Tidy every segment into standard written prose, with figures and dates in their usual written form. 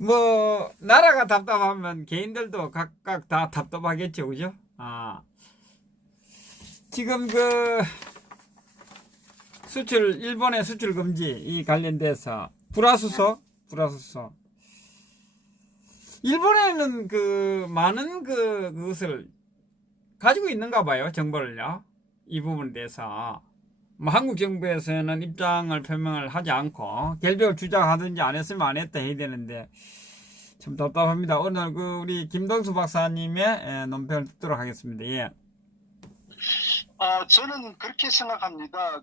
뭐 나라가 답답하면 개인들도 각각 다 답답하겠죠, 그죠? 지금 그 수출 일본의 수출 금지 이 관련돼서 불화수소 일본에는 그 많은 그것을 가지고 있는가 봐요, 정보를요. 이 부분에 대해서 뭐 한국 정부에서는 입장을 표명을 하지 않고 결벽을 주장하든지 안 했으면 안 했다 해야 되는데 참 답답합니다. 오늘 그 우리 김동수 박사님의 논평을 듣도록 하겠습니다. 예. 저는 그렇게 생각합니다.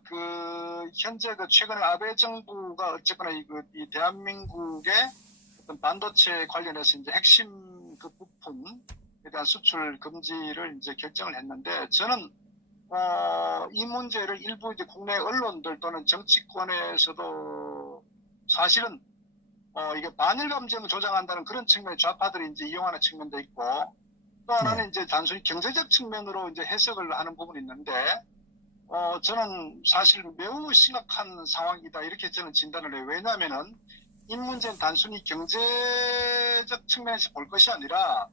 현재 최근에 아베 정부가 어쨌거나 이 대한민국의 어떤 반도체 관련해서 이제 핵심 그 부품에 대한 수출 금지를 이제 결정을 했는데, 저는, 이 문제를 일부 이제 국내 언론들 또는 정치권에서도 사실은, 이게 반일 감정을 조장한다는 그런 측면의 좌파들이 이제 이용하는 측면도 있고, 또 하나는 이제 단순히 경제적 측면으로 이제 해석을 하는 부분이 있는데, 저는 사실 매우 심각한 상황이다, 이렇게 저는 진단을 해요. 왜냐하면은 이 문제는 단순히 경제적 측면에서 볼 것이 아니라,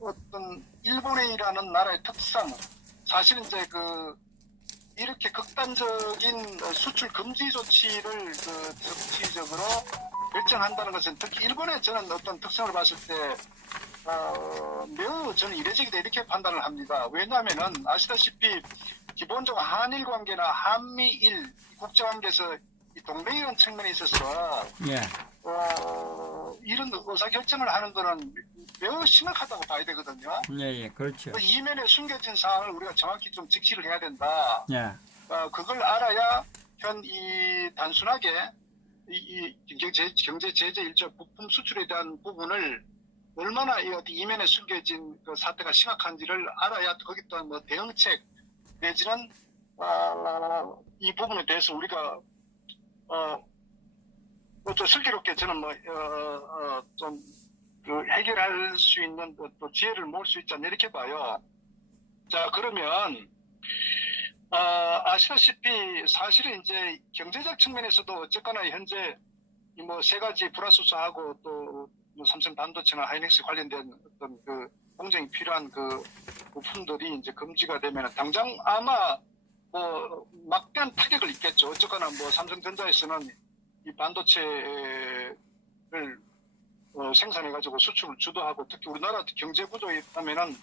어떤 일본이라는 나라의 특성, 사실은 이제 이렇게 극단적인 수출 금지 조치를 정치적으로 결정한다는 것은 특히 일본의 저는 어떤 특성을 봤을 때 매우 저는 이례적이다, 이렇게 판단을 합니다. 왜냐하면은 아시다시피 기본적으로 한일 관계나 한미일 국제관계에서 이 동맹이라는 측면에 있어서 예. 이런 의사결정을 하는 거는 매우 심각하다고 봐야 되거든요. 예, 그렇죠. 이면에 숨겨진 사항을 우리가 정확히 좀 직시를 해야 된다. 예. 그걸 알아야 단순하게 이 경제 제재 일조 부품 수출에 대한 부분을 얼마나 이면에 숨겨진 그 사태가 심각한지를 알아야 거기 또한 뭐 대응책 내지는 이 부분에 대해서 우리가 또 슬기롭게 저는 좀 해결할 수 있는 또 지혜를 모을 수 있지 않나, 이렇게 봐요. 자, 그러면 아시다시피 사실은 이제 경제적 측면에서도 어쨌거나 현재 뭐 세 가지 불화수소하고 또 뭐 삼성 반도체나 하이닉스 관련된 어떤 공정이 필요한 부품들이 이제 금지가 되면 당장 아마 뭐 막대한 타격을 입겠죠. 어쨌거나 뭐 삼성전자에서는 이 반도체를 생산해가지고 수출을 주도하고, 특히 우리나라 경제 구조에 보면은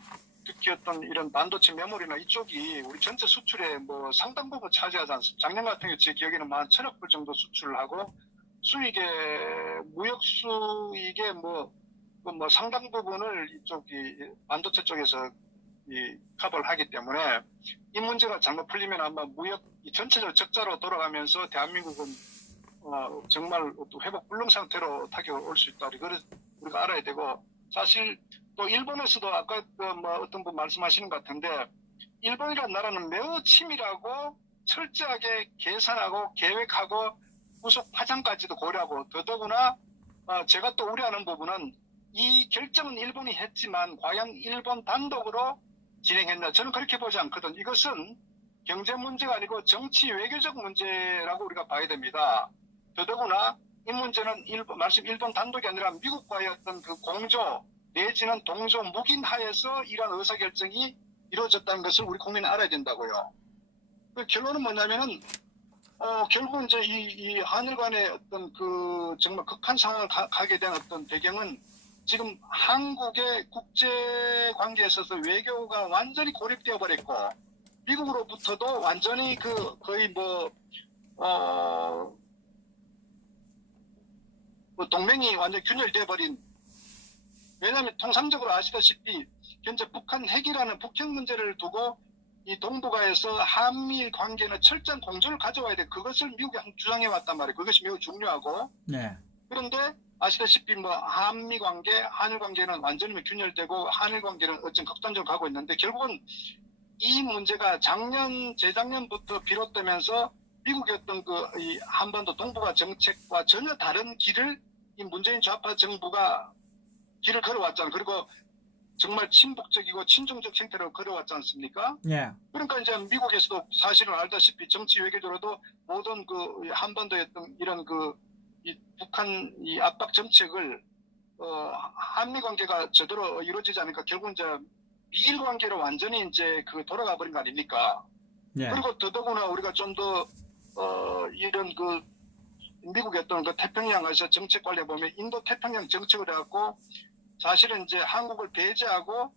특히 어떤 이런 반도체 메모리나 이쪽이 우리 전체 수출의 뭐 상당 부분 차지하지 않습니까? 작년 같은 경우 제 기억에는 한 1,000억 불 정도 수출을 하고, 무역 수익의 뭐 상당 부분을 이쪽이 반도체 쪽에서 커버를 하기 때문에 이 문제가 잘못 풀리면 아마 전체적으로 적자로 돌아가면서 대한민국은 정말 회복 불능 상태로 타격을 올 수 있다. 이거를 우리가 알아야 되고, 사실 또 일본에서도 아까 어떤 분 말씀하시는 것 같은데, 일본이라는 나라는 매우 치밀하고 철저하게 계산하고 계획하고 후속 파장까지도 고려하고, 더더구나 제가 또 우려하는 부분은 이 결정은 일본이 했지만 과연 일본 단독으로 진행했나, 저는 그렇게 보지 않거든. 이것은 경제 문제가 아니고 정치 외교적 문제라고 우리가 봐야 됩니다. 더더구나 이 문제는 일본 단독이 아니라 미국과의 어떤 공조 내지는 동조 묵인 하에서 이러한 의사결정이 이루어졌다는 것을 우리 국민은 알아야 된다고요. 결론은 뭐냐면은 결국 이제 이 한일 간의 어떤 정말 극한 상황을 가게 된 어떤 배경은 지금 한국의 국제 관계에 있어서 외교가 완전히 고립되어 버렸고, 미국으로부터도 완전히 거의 동맹이 완전히 균열돼 버린. 왜냐하면 통상적으로 아시다시피 현재 북한 핵이라는 북핵 문제를 두고 이 동북아에서 한미일 관계는 철저한 공조를 가져와야 돼. 그것을 미국이 주장해 왔단 말이에요. 그것이 매우 중요하고. 네. 그런데 아시다시피 한미 관계, 한일 관계는 완전히 균열되고 한일 관계는 어쩜 극단적으로 가고 있는데, 결국은 이 문제가 재작년부터 비롯되면서 미국의 어떤 이 한반도 동북아 정책과 전혀 다른 길을 이 문재인 좌파 정부가 길을 걸어왔잖아요. 그리고 정말 친북적이고 친중적 형태로 걸어왔지 않습니까? 예. 그러니까 이제 미국에서도 사실은 알다시피 정치 외교적으로도 모든 한반도의 어떤 이런 이 북한 이 압박 정책을 한미 관계가 제대로 이루어지지 않으니까 결국 이제 미일 관계로 완전히 이제 그 돌아가 버린 거 아닙니까? 예. 그리고 더더구나 우리가 좀 더 이런 그 미국의 어떤 그 태평양 아시아 정책 관련 보면 인도 태평양 정책을 해갖고 사실은 이제 한국을 배제하고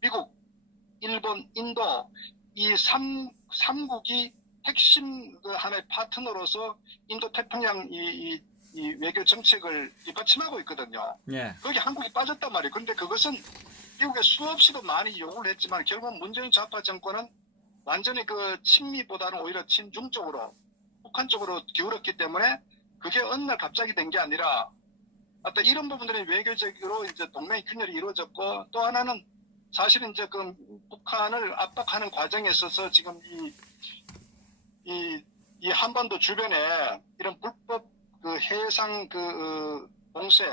미국, 일본, 인도 이 삼국이 핵심 그 하나의 파트너로서 인도 태평양 이 외교 정책을 뒷받침하고 있거든요. 예. 거기 한국이 빠졌단 말이에요. 그런데 그것은 미국에 수없이도 많이 요구를 했지만 결국 문재인 좌파 정권은 완전히 그 친미보다는 오히려 친중 쪽으로 북한 쪽으로 기울었기 때문에 그게 어느 날 갑자기 된 게 아니라 어떤 이런 부분들이 외교적으로 이제 동맹 균열이 이루어졌고 또 하나는 사실은 이제 그 북한을 압박하는 과정에 있어서 지금 이 한반도 주변에 이런 불법 그 해상 그 공세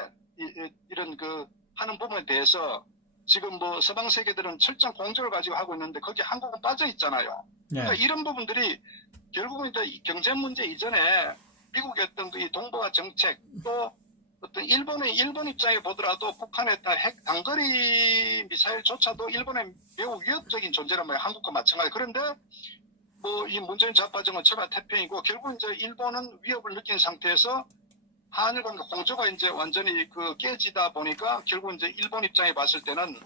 이런 그 하는 부분에 대해서 지금 뭐 서방 세계들은 철저한 공조를 가지고 하고 있는데 거기 한국은 빠져 있잖아요. 그러니까 예. 이런 부분들이 결국은 이제 경제 문제 이전에 미국의 어떤 이 동북아 정책 또 어떤 일본 입장에 보더라도 북한의 핵 단거리 미사일조차도 일본의 매우 위협적인 존재란 말이에요. 한국과 마찬가지. 그런데 뭐 이 문재인 좌파 정권 철화 태평이고 결국 이제 일본은 위협을 느낀 상태에서 한일 관계 공조가 이제 완전히 그 깨지다 보니까 결국 이제 일본 입장에 봤을 때는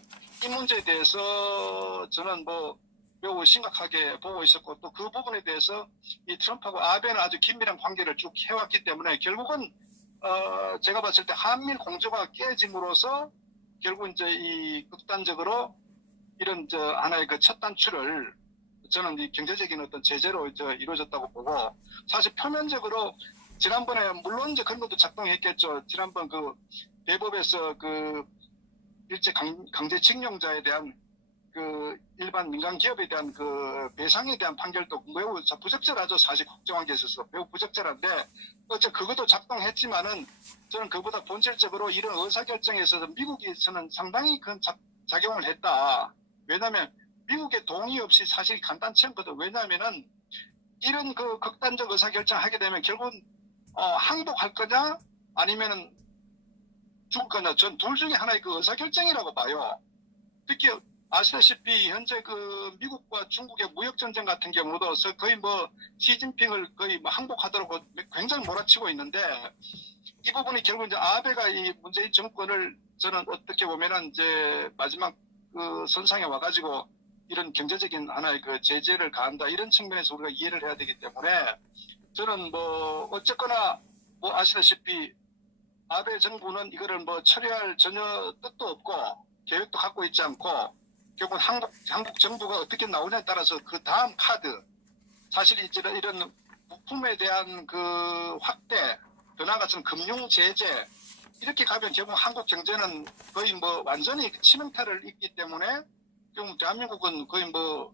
이 문제에 대해서 저는 뭐 매우 심각하게 보고 있었고 또 그 부분에 대해서 이 트럼프하고 아베는 아주 긴밀한 관계를 쭉 해왔기 때문에 결국은 제가 봤을 때 한미일 공조가 깨짐으로써 결국 이제 이 극단적으로 이런 저 하나의 그 첫 단추를 저는 이 경제적인 어떤 제재로 이루어졌다고 보고 사실 표면적으로 지난번에 물론 이제 그런 것도 작동했겠죠. 지난번 그 대법에서 그 일제 강제징용자에 대한 그 일반 민간 기업에 대한 그 배상에 대한 판결도 매우 부적절하죠. 사실 국정원에 있어서 매우 부적절한데 어째 그것도 작동했지만은 저는 그보다 본질적으로 이런 의사결정에 있어서 미국에서는 상당히 큰 작용을 했다. 왜냐하면 미국의 동의 없이 사실 간단치 않거든. 왜냐하면은 이런 그 극단적 의사결정 하게 되면 결국은 항복할 거냐 아니면은 죽을 거냐 전 둘 중에 하나의 그 의사결정이라고 봐요. 특히 아시다시피 현재 그 미국과 중국의 무역 전쟁 같은 경우도 거의 뭐 시진핑을 거의 뭐 항복하도록 굉장히 몰아치고 있는데 이 부분이 결국 이제 아베가 이 문재인 정권을 저는 어떻게 보면은 이제 마지막 그 선상에 와가지고 이런 경제적인 하나의 그 제재를 가한다 이런 측면에서 우리가 이해를 해야 되기 때문에 저는 뭐 어쨌거나 뭐 아시다시피 아베 정부는 이거를 뭐 처리할 전혀 뜻도 없고 계획도 갖고 있지 않고 결국 한국 정부가 어떻게 나오냐에 따라서 그 다음 카드 사실 이제 이런 부품에 대한 그 확대 더 나아가서는 금융 제재 이렇게 가면 결국 한국 경제는 거의 뭐 완전히 치명타를 입기 때문에 지금 대한민국은 거의 뭐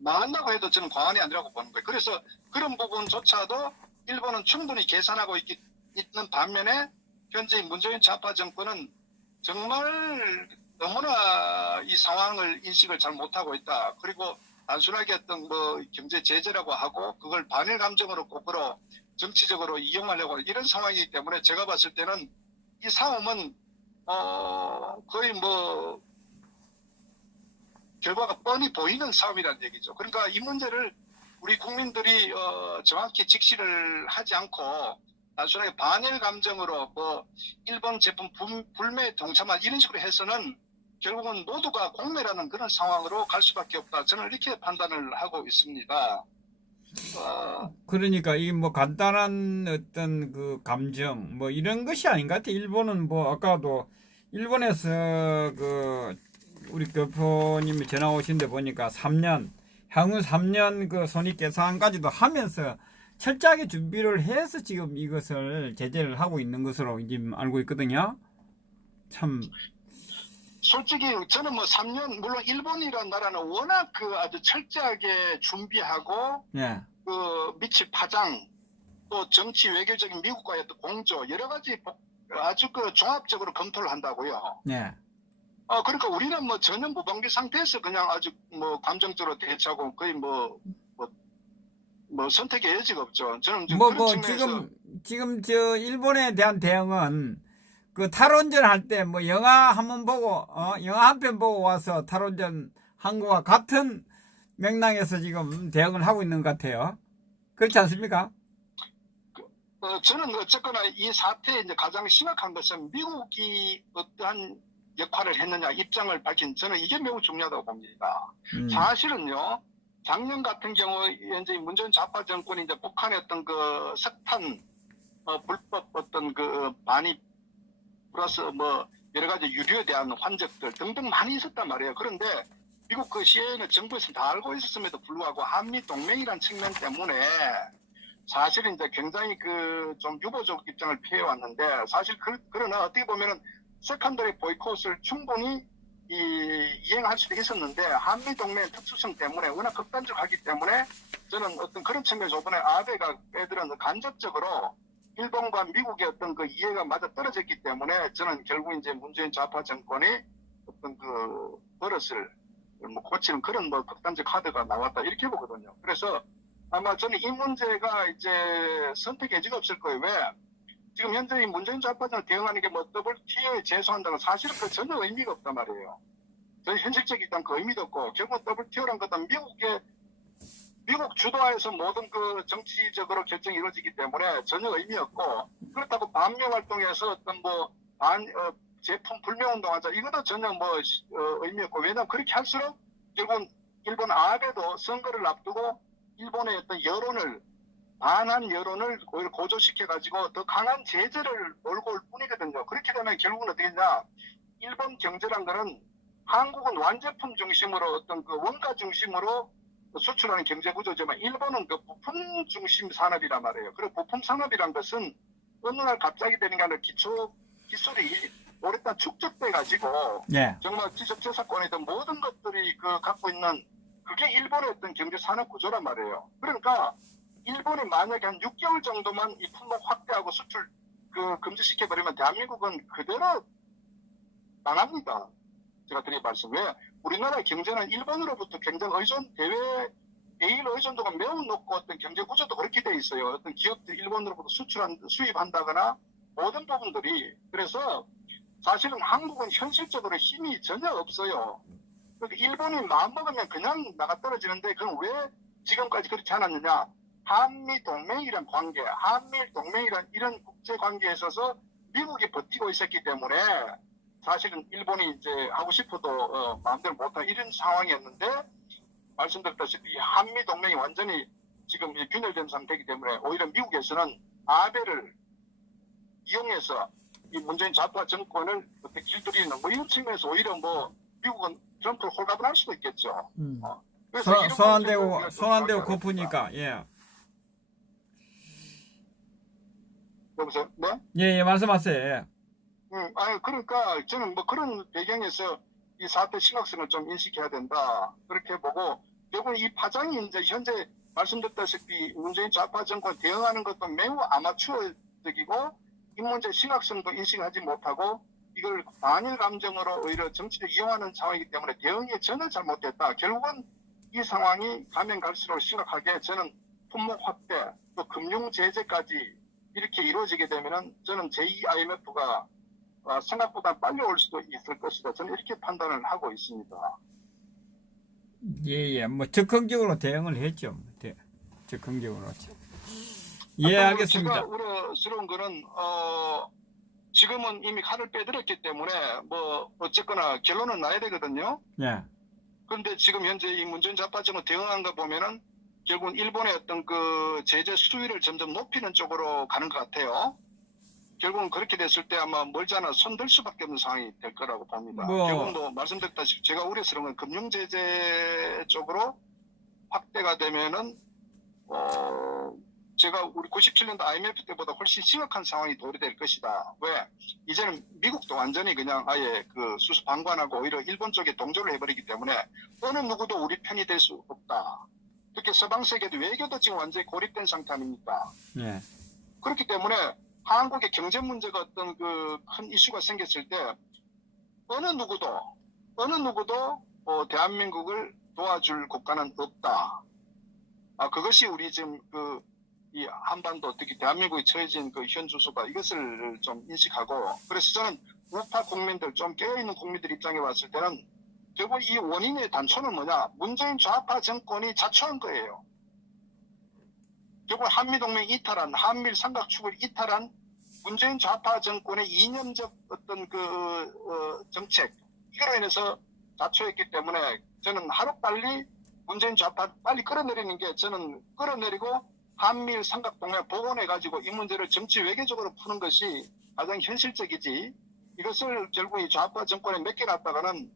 망한다고 해도 저는 과언이 아니라고 보는 거예요. 그래서 그런 부분조차도 일본은 충분히 계산하고 있는 반면에 현재 문재인 좌파 정권은 정말 너무나 이 상황을 인식을 잘 못하고 있다. 그리고 단순하게 어떤 뭐 경제 제재라고 하고 그걸 반일 감정으로 거꾸로 정치적으로 이용하려고 이런 상황이기 때문에 제가 봤을 때는 이 싸움은 거의 뭐 결과가 뻔히 보이는 싸움이라는 얘기죠. 그러니까 이 문제를 우리 국민들이 정확히 직시를 하지 않고 단순하게 반일 감정으로 뭐 일본 제품 불매에 동참한 이런 식으로 해서는 결국은 모두가 공매라는 그런 상황으로 갈 수밖에 없다. 저는 이렇게 판단을 하고 있습니다. 그러니까 이 뭐 간단한 어떤 그 감정 뭐 이런 것이 아닌 것 같아. 일본은 뭐 아까도 일본에서 그 우리 교포님이 전화 오신데 보니까 3년 향후 3년 그 손익 계산까지도 하면서 철저하게 준비를 해서 지금 이것을 제재를 하고 있는 것으로 지금 알고 있거든요. 참 솔직히 저는 뭐 3년 물론 일본이라는 나라는 워낙 그 아주 철저하게 준비하고 예. 그 미치 파장 또 정치 외교적인 미국과의 어떤 공조 여러 가지 아주 그 종합적으로 검토를 한다고요. 예. 그러니까 우리는 뭐 전혀 무방비 상태에서 그냥 아주 뭐 감정적으로 대처하고 거의 뭐 선택의 여지가 없죠. 저는 뭐 그런 측면에서 지금 지금 저 일본에 대한 대응은 그 탈원전 할 때 뭐 영화 한 번 보고 영화 한 편 보고 와서 탈원전 한 거와 같은 맥락에서 지금 대응을 하고 있는 것 같아요. 그렇지 않습니까? 저는 어쨌거나 이 사태의 이제 가장 심각한 것은 미국이 어떠한 역할을 했느냐 입장을 밝힌 저는 이게 매우 중요하다고 봅니다. 사실은요 작년 같은 경우 현재 문재인 좌파 정권이 이제 북한의 어떤 그 석탄 불법 어떤 그 반입 플러스 뭐 여러 가지 유류에 대한 환적들 등등 많이 있었단 말이에요. 그런데 미국 그 시에는 정부에서 다 알고 있었음에도 불구하고 한미 동맹이라는 측면 때문에 사실 이제 굉장히 그 좀 유보적 입장을 피해왔는데 사실 그러나 어떻게 보면은 세컨더리 보이콧을 충분히 이행할 수도 있었는데 한미 동맹 특수성 때문에 워낙 극단적하기 때문에 저는 어떤 그런 측면에서 이번에 아베가 빼들은 간접적으로 일본과 미국의 어떤 그 이해가 맞아 떨어졌기 때문에 저는 결국 이제 문재인 좌파 정권이 어떤 그 버릇을 뭐 고치는 그런 뭐 극단적 카드가 나왔다 이렇게 보거든요. 그래서 아마 저는 이 문제가 이제 선택의 여지가 없을 거예요. 왜? 지금 현재 이 문재인 좌파정을 대응하는 게 뭐 WTO에 제소한다는 사실은 그 전혀 의미가 없단 말이에요. 저희 현실적인 일단 그 의미도 없고 결국 WTO란 것은 미국 주도하에서 모든 그 정치적으로 결정이 이루어지기 때문에 전혀 의미 없고 그렇다고 반미 활동에서 어떤 뭐 제품 불매 운동하자 이것도 전혀 뭐 의미 없고 왜냐하면 그렇게 할수록 결국은 일본 아베도 선거를 앞두고 일본의 어떤 여론을 반한 여론을 오히려 고조시켜가지고 더 강한 제재를 몰고 올 뿐이거든요. 그렇게 되면 결국은 어떻게 되냐 일본 경제란 거는 한국은 완제품 중심으로 어떤 그 원가 중심으로 수출하는 경제 구조지만 일본은 그 부품 중심 산업이란 말이에요. 그리고 부품 산업이란 것은 어느 날 갑자기 되는 게 아니라 기술이 오랫동안 축적돼 가지고 예. 정말 지적재산권이든 모든 것들이 그 갖고 있는 그게 일본의 어떤 경제 산업 구조란 말이에요. 그러니까 일본이 만약에 한 6개월 정도만 이 품목 확대하고 수출 그 금지시켜 버리면 대한민국은 그대로 망합니다. 제가 드린 말씀. 왜? 우리나라의 경제는 일본으로부터 굉장히 대일 의존도가 매우 높고 어떤 경제 구조도 그렇게 돼 있어요. 어떤 기업들이 일본으로부터 수입한다거나 모든 부분들이. 그래서 사실은 한국은 현실적으로 힘이 전혀 없어요. 그러니까 일본이 마음먹으면 그냥 나가 떨어지는데 그건 왜 지금까지 그렇지 않았느냐. 한미 동맹이란 관계, 한미일 동맹이란 이런 국제 관계에 있어서 미국이 버티고 있었기 때문에 사실은 일본이 이제 하고 싶어도 마음대로 못한 이런 상황이었는데 말씀드렸다시피 한미 동맹이 완전히 지금 균열된 상태이기 때문에 오히려 미국에서는 아베를 이용해서 이 문재인 좌파 정권을 어떻게 길들이는 뭐 이런 측면에서 오히려 뭐 미국은 트럼프를 홀가분 할 수도 있겠죠. 그래서 소환되고 고프니까 예. 여보세요? 네? 예, 말씀하세요. 예. 그러니까 저는 뭐 그런 배경에서 이 사태 심각성을 좀 인식해야 된다. 그렇게 보고, 결국 이 파장이 이제 현재 말씀드렸다시피 문재인 좌파 정권 대응하는 것도 매우 아마추어적이고, 이 문제 심각성도 인식하지 못하고, 이걸 반일 감정으로 오히려 정치를 이용하는 상황이기 때문에 대응이 전혀 잘못됐다. 결국은 이 상황이 가면 갈수록 심각하게 저는 품목 확대, 또 금융 제재까지 이렇게 이루어지게 되면은 저는 제2IMF가 생각보다 빨리 올 수도 있을 것이다. 저는 이렇게 판단을 하고 있습니다. 예, 뭐 적극적으로 대응을 했죠. 적극적으로. 예, 알겠습니다. 제가 우려스러운 거는 지금은 이미 칼을 빼들었기 때문에 뭐 어쨌거나 결론은 나야 되거든요. 예. 그런데 지금 현재 이 문재인 좌파정을 대응한 거 보면은 결국은 일본의 어떤 그 제재 수위를 점점 높이는 쪽으로 가는 것 같아요. 결국은 그렇게 됐을 때 아마 멀지 않아 손들 수밖에 없는 상황이 될 거라고 봅니다. 결국은 뭐 말씀드렸다시피 제가 우려스러운 건 금융 제재 쪽으로 확대가 되면은 제가 우리 97년도 IMF 때보다 훨씬 심각한 상황이 도래될 것이다. 왜? 이제는 미국도 완전히 그냥 아예 그 수수 방관하고 오히려 일본 쪽에 동조를 해버리기 때문에 어느 누구도 우리 편이 될 수 없다. 특히 서방 세계도 외교도 지금 완전히 고립된 상태 아닙니까? 예. 그렇기 때문에 한국의 경제 문제가 어떤 그 큰 이슈가 생겼을 때 어느 누구도 대한민국을 도와줄 국가는 없다. 그것이 우리 지금 그 이 한반도 특히 대한민국에 처해진 그 현 주소가 이것을 좀 인식하고, 그래서 저는 우파 국민들, 좀 깨어있는 국민들 입장에 봤을 때는 결국 이 원인의 단초는 뭐냐? 문재인 좌파 정권이 자초한 거예요. 결국 한미동맹 이탈한, 한미일 삼각축을 이탈한 문재인 좌파 정권의 이념적 어떤 정책, 이거로 인해서 자초했기 때문에 저는 하루빨리 문재인 좌파 빨리 끌어내리는 게, 저는 끌어내리고 한미일 삼각동맹 복원해가지고 이 문제를 정치 외교적으로 푸는 것이 가장 현실적이지, 이것을 결국 이 좌파 정권에 맡겨놨다가는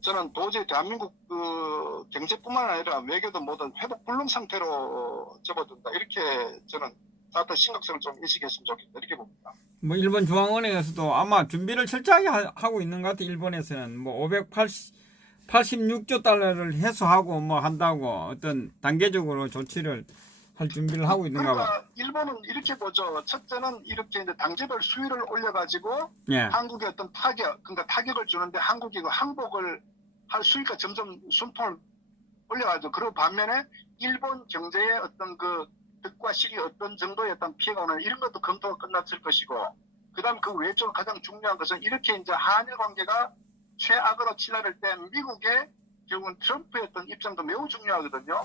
저는 도저히 대한민국 그 경제뿐만 아니라 외교도 모든 회복 불능 상태로 접어든다. 이렇게 저는 좌파 심각성을 좀 인식했으면 좋겠다. 이렇게 봅니다. 뭐 일본 중앙은행에서도 아마 준비를 철저하게 하고 있는 것 같아. 일본에서는 뭐 586조 달러를 회수하고 뭐 한다고 어떤 단계적으로 조치를 할 준비를 하고 있는가 봐. 그러니까 일본은 이렇게 보죠. 첫째는 이렇게 이제 당지별 수위를 올려가지고 예. 한국에 어떤 그러니까 타격을 주는데 한국이 그 항복을 할 수위가 점점 숨통을 올려가지고, 그리고 반면에 일본 경제의 어떤 그 득과 실이 어떤 정도의 어떤 피해가 오는 이런 것도 검토가 끝났을 것이고, 그다음 그 외적으로 가장 중요한 것은 이렇게 이제 한일 관계가 최악으로 치달을 때 미국의 결국은 트럼프의 어떤 입장도 매우 중요하거든요.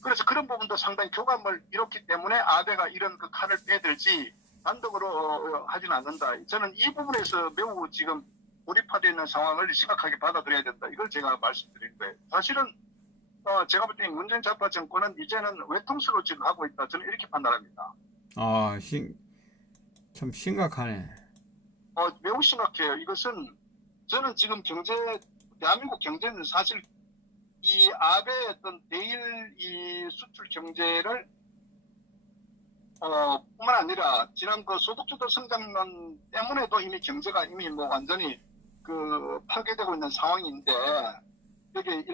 그래서 그런 부분도 상당히 교감을 이뤘기 때문에 아베가 이런 그 칼을 빼들지 단독으로 하지는 않는다. 저는 이 부분에서 매우 지금 고립화되어 있는 상황을 심각하게 받아들여야 된다. 이걸 제가 말씀드린 거예요. 사실은 제가 볼 때 문재인 좌파 정권은 이제는 외통수로 지금 하고 있다. 저는 이렇게 판단합니다. 아, 참 심각하네. 매우 심각해요. 이것은 저는 지금 대한민국 경제는 사실 이 아베의 어떤 내일 이 수출 경제를 뿐만 아니라 지난 그 소득주도 성장론 때문에도 이미 경제가 이미 뭐 완전히 그 파괴되고 있는 상황인데, 여기